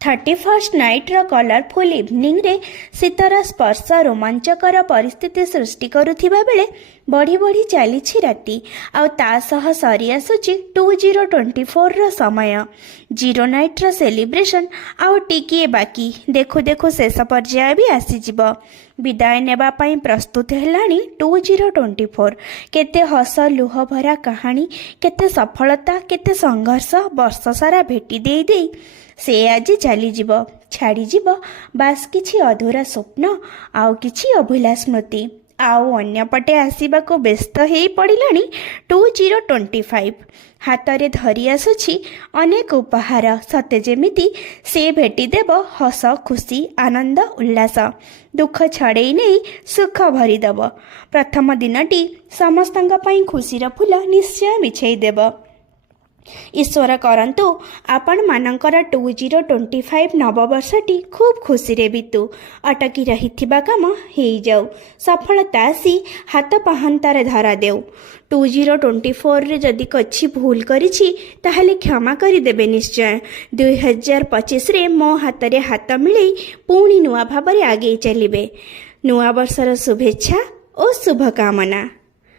31st नाइट्र colourful evening रे शीतर स्पर्श रोमांचकर परिस्थिति सृष्टि करुथिबा बेले बढ़ी बढ़ी चली राति आउ ता सह सरी आसुची 2024 रो समय। जीरो नाइट्र सेलिब्रेशन आउ टिकिए बाकी देखु देखु शेष पर्याय भी आसीजिब। विदाय नेबा पाई प्रस्तुत हेलानी 2024। केते हस लुह भरा कहानी, केते सफलता, केते संघर्ष वर्ष सारा भेटी देई देई से आज चलीजिब, छाड़ीजिब बास किछि अधूरा स्वप्न आउ किछि अभूला स्मृति। आउ अन्यपटे आसवाक व्यस्त हो पड़िलानी 2025। हाथ में धरी आसुछि अनेक उपहार, सते जेमिति से भेटी देव हस खुशी आनंद उल्लास। दुख छड़े नहीं सुख भरीदेव। प्रथम दिनटी समस्तंग पई खुशीर फूल निश्चय बिछाई देव। ईश्वर करंतु आपण मानकर 2025 नववर्षटी खूब खुशी रे बीतू। अटकी रहिथिबा काम हो जाऊ, सफलता आसी हाथ पाहंतारे धरा देऊ। 2024 रे जदि कछि भूल करिछि ताहले क्षमा करि देबे निश्चय। 2025 रे मो हाथ रे हाथ मिलई पुणी नुआ भाबरे आगे चलिबे। नुआ वर्षर शुभेच्छा और शुभकामना।